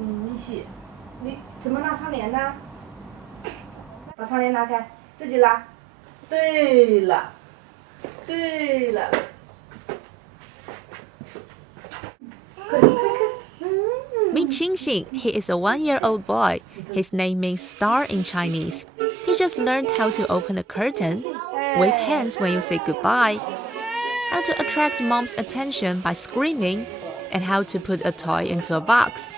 你一起，你怎么拉窗帘呢？把窗帘拉开，自己拉。对了，对了。Meet Xingxing. He is a 1-year-old boy. His name means star in Chinese. He just learned how to open a curtain, wave hands when you say goodbye, how to attract mom's attention by screaming, and how to put a toy into a box.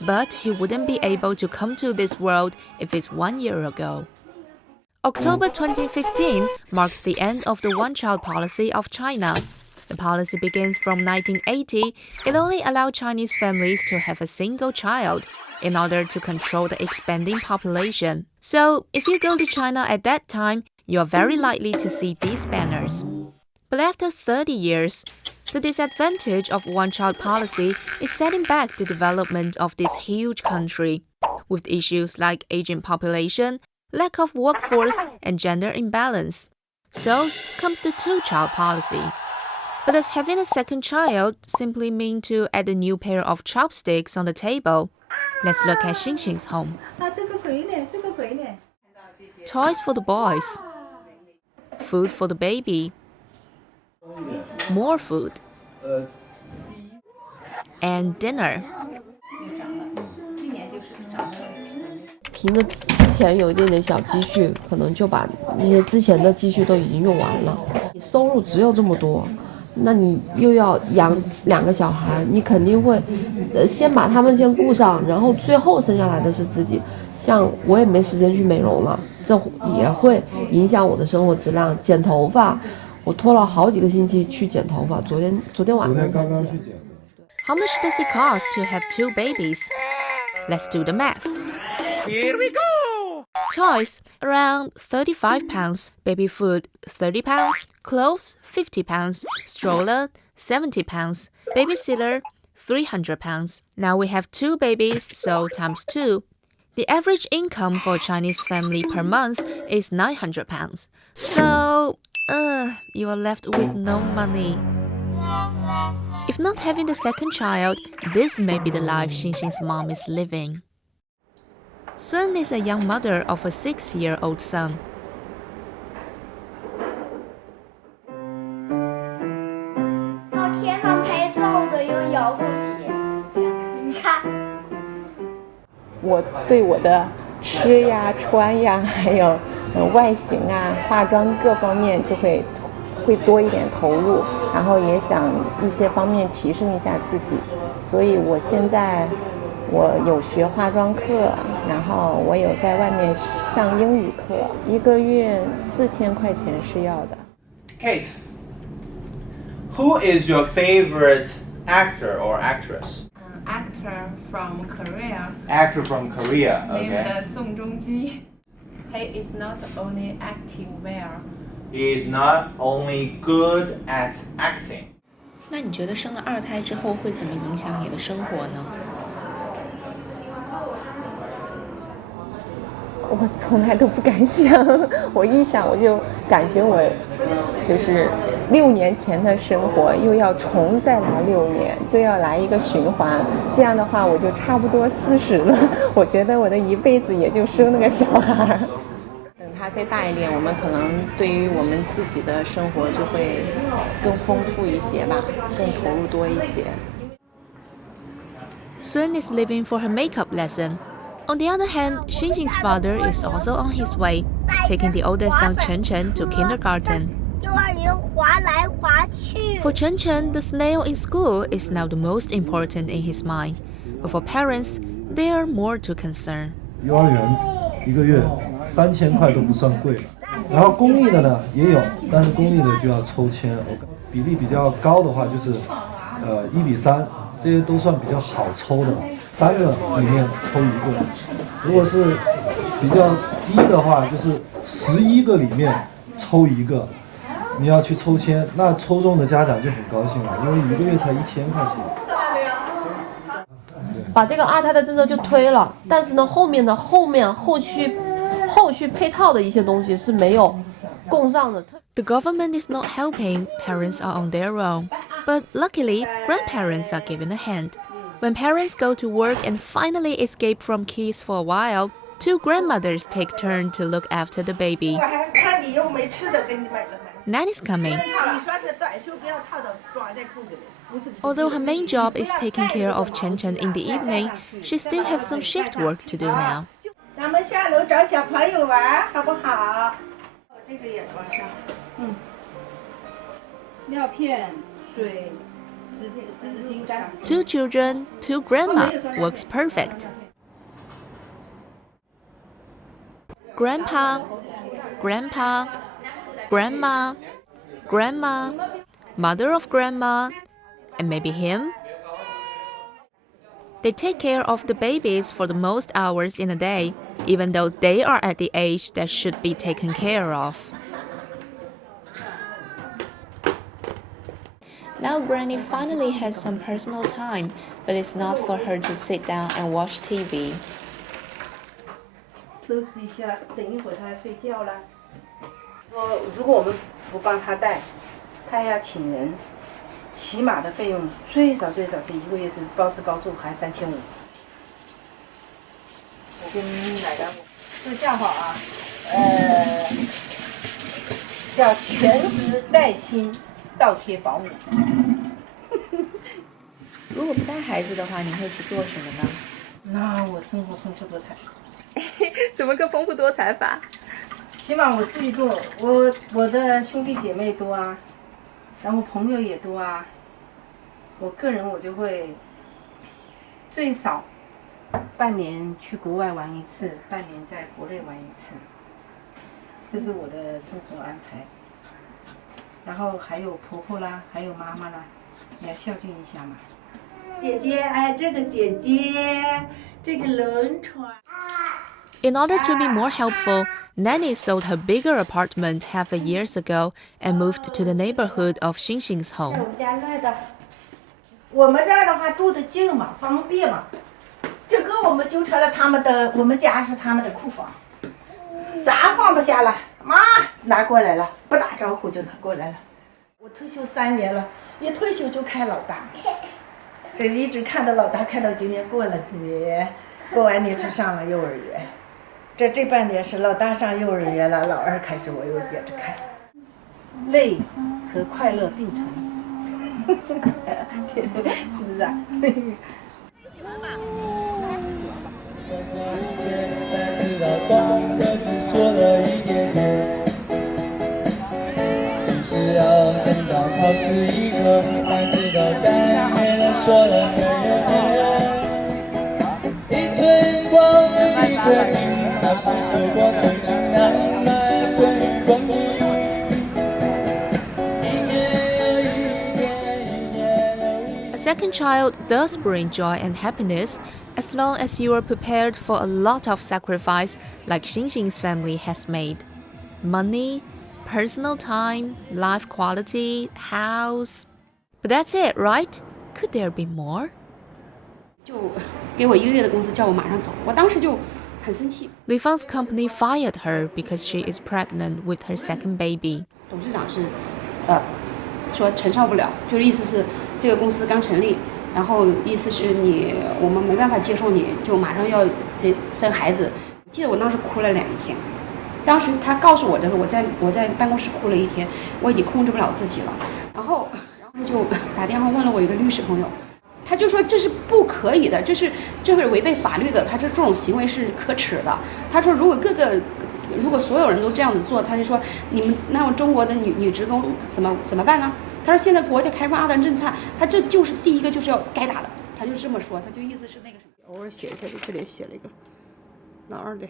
But he wouldn't be able to come to this world if it's 1 year ago. October 2015 marks the end of the one-child policy of China. The policy begins from 1980. It only allowed Chinese families to have a single child in order to control the expanding population. So, if you go to China at that time, you are very likely to see these banners. But after 30 years, the disadvantage of one-child policy is setting back the development of this huge country, with issues like aging population, lack of workforce, and gender imbalance. So comes the two-child policy. But does having a second child simply mean to add a new pair of chopsticks on the table? Let's look at Xingxing's home. Toys for the boys. Food for the baby. More food. And dinner. 凭着之前有一点点小积蓄，可能就把那些之前的积蓄都已经用完了。你收入只有这么多，那你又要养2个小孩，你肯定会，先把他们先顾上，然后最后生下来的是自己。像我也没时间去美容了，这也会影响我的生活质量。剪头发，我拖了好几个星期去剪头发，昨天晚上才剪。How much does it cost to have 2 babies? Let's do the math. Here we go! Toys, around £35. Baby food, £30. Clothes, £50. Stroller, £70. Babysitter, £300. Now we have 2 babies, so times 2. The average income for a Chinese family per month is £900. So, you are left with no money. If not having the second child, this may be the life Xingxing's mom is living. Sun is a young mother of a 6-year-old son. 到天上拍照的用遥控器，你看。我对我的吃呀、穿呀，还有外形啊、化妆各方面就会多一点投入，然后也想一些方面提升一下自己，所以我现在我有学化妆课，然后我有在外面上英语课，1个月4000块钱是要的。 Kate, who is your favorite actor or actress? Actor from Korea. Actor from Korea, Named okay. Song Joong-ki. He is not only acting well. He is not only good at acting. 那你觉得生了2胎之后会怎么影响你的生活呢？我从来都不敢想，我一想我就感觉我就是6年前的生活又要重再来6年，就要来一个循环。这样的话，我就差不多40了。我觉得我的一辈子也就生那个小孩。等他再大一点，我们可能对于我们自己的生活就会更丰富一些吧，更投入多一些。Sun is leaving for her makeup lesson. On the other hand, Xingxing's father is also on his way, taking the older son Chen Chen to kindergarten. 幼儿园滑来滑去。 For Chen Chen, the snail in school is now the most important in his mind. But for parents, there are more to concern. 幼儿园1个月3000块都不算贵了，然后公立的呢也有，但是公立的就要抽签，比例比较高的话就是1比3，这些都算比较好抽的，3个里面抽1个。如果是比较低的话，就是11个里面抽1个。你要去抽签，那抽中的家长就很高兴了，因为1个月才1000块钱。把这个2胎的政策就推了，但是呢，后续配套的一些东西是没有供上的。 The government is not helping, parents are on their own. But luckily, grandparents are giving a hand. When parents go to work and finally escape from kids for a while, two grandmothers take turn to look after the baby. 我还看你又没吃的，给你买了买。 Nanny's coming. 你说这短袖不要套到装在裤子里。 Although her main job is taking care of Chen Chen in the evening, she still has some shift work to do now. 咱们下楼找小朋友玩，好不好？这个也装上。尿片、水、湿纸巾干。 Two children, two grandma works perfect. Grandpa, grandpa, grandma, grandma, mother of grandma, and maybe him. They take care of the babies for the most hours in a day, even though they are at the age that should be taken care of. Now Granny finally has some personal time, but it's not for her to sit down and watch TV. 收拾一下，等一会儿他睡觉了。说如果我们不帮他带，他要请人，起码的费用最少是1个月是包吃包住，还3500。我跟奶奶说笑话啊，叫全职带薪倒贴保姆。如果不带孩子的话，你会去做什么呢？那我生活丰富多彩。怎么个丰富多彩法？起码我自己做，我的兄弟姐妹多啊，然后朋友也多啊。我个人我就会最少半年去国外玩一次，半年在国内玩一次，这是我的生活安排。然后还有婆婆啦，还有妈妈啦，也要孝敬一下嘛。姐姐，哎，这个姐姐，这个轮船。 In order to be more helpful, Nanny sold her bigger apartment half a year ago and moved to the neighborhood of Xingxing's 我 home. 们家来的，我们这儿的话住得近嘛，方便嘛。这个我们就成了他们的，我们家是他们的库房，啥放不下了，妈拿过来了，不打招呼就拿过来了。我退休3年了，一退休就开老大，这一直看到老大，看到今年过了年，过完年就上了幼儿园。这半年是老大上幼儿园了，老二开始我又接着看。累和快乐并存，对对对，是不是啊？才知道光各自做了一点点，只是要等到考试一刻，才知道该没了说了一推光一推进。 老师说过，推进难来推光阴，一年又一年，一年又一年。 A second child does bring joy and happiness as long as you are prepared for a lot of sacrifice like Xingxing's family has made. Money, personal time, life quality, house. But that's it, right? Could there be more? 就给我1个月的工资，叫我马上走，我当时就。 很生气。 Li Fang's company fired her because she is pregnant with her second baby. 董事长是，说承受不了，就是意思是这个公司刚成立，然后意思是我们没办法接受你，就马上要生孩子。记得我当时哭了2天，当时他告诉我这个，我在办公室哭了1天，我已经控制不了自己了，然后就打电话问了我一个律师朋友。 他就说这是不可以的，这是违背法律的，他这种行为是可耻的。他说如果所有人都这样子做，他就说你们那么中国的女职工怎么办呢？他说现在国家开放2胎政策，他这就是第一个就是要该打的，他就这么说，他就意思是那个什么。偶尔写一下，这里写了一个老二的。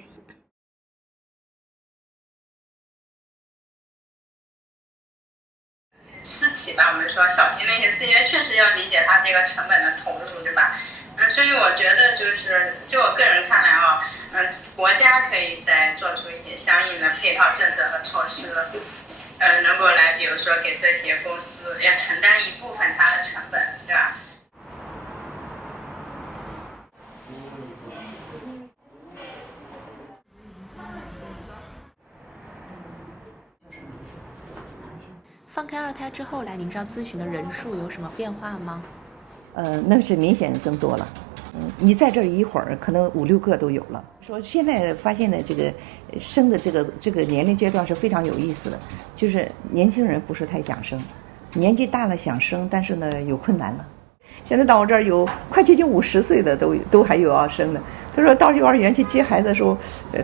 私企吧，我们说小型那些事情，确实要理解它这个成本的投入，对吧？所以我觉得就我个人看来啊，国家可以再做出一些相应的配套政策和措施，能够来，比如说给这些公司要承担一部分它的成本，对吧？ 放开2胎之后，来您这儿咨询的人数有什么变化吗？那是明显增多了。你在这儿一会儿，可能5、6个都有了。说现在发现的这个生的这个年龄阶段是非常有意思的，就是年轻人不是太想生，年纪大了想生，但是呢有困难了。现在到我这儿有快接近50岁的都还有要生的。他说到幼儿园去接孩子的时候，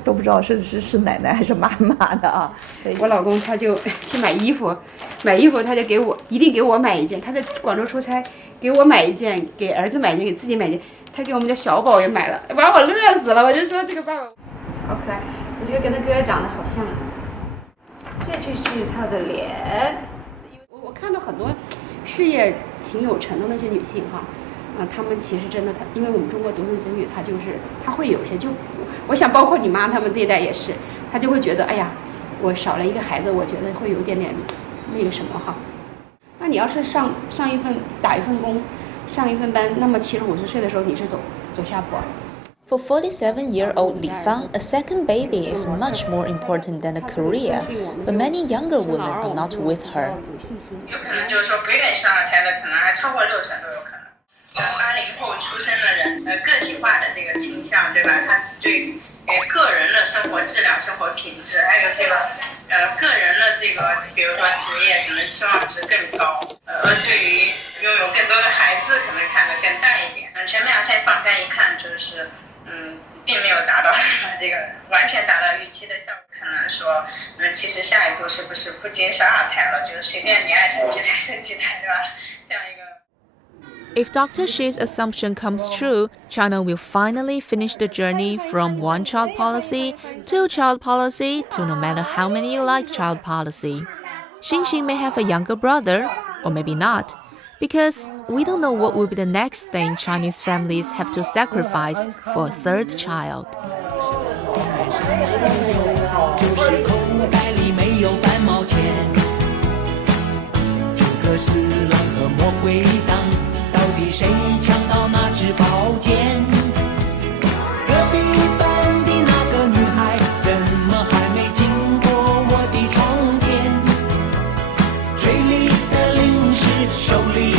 都不知道是奶奶还是妈妈的啊。我老公他就去买衣服他就一定给我买一件。他在广州出差，给我买一件，给儿子买一件，给自己买一件。他给我们家小宝也买了，把我乐死了。我就说这个爸爸好可爱，我觉得跟他哥哥长得好像。这就是他的脸。我看到很多事业挺有成的那些女性哈，她们其实真的，因为我们中国独生子女，她会有些，就我想包括你妈他们这一代也是，她就会觉得哎呀，我少了一个孩子，我觉得会有点那个什么哈。那你要是打一份工，上一份班，那么其实50岁的时候你是走下坡。For 47-year-old Li Fang, a second baby is much more important than a career, but many younger women are not with her. 有可能就是说不愿意上2胎的，可能还超过60%都有可能。80后出生的人，个体化的这个倾向，对吧？他对个人的生活质量、生活品质，还有这个个人的这个，比如说职业，可能期望值更高。而对于拥有更多的孩子，可能看得更淡一点。全面2胎放开一看，就是并没有达到这个完全达到预期的效果。可能说，其实下一步是不是不接12胎了，就是随便你爱生几胎生几胎，对吧？这样一个。If Dr. Shi's assumption comes true, China will finally finish the journey from one-child policy, two-child policy, to no matter how many you like child policy. Xinxin may have a younger brother, or maybe not, because we don't know what will be the next thing Chinese families have to sacrifice for a third child. 就是口袋里没有半毛钱，诸葛四郎和魔鬼党，到底谁抢到那支宝剑？隔壁班的那个女孩，怎么还没经过我的窗前？嘴里的零食，手里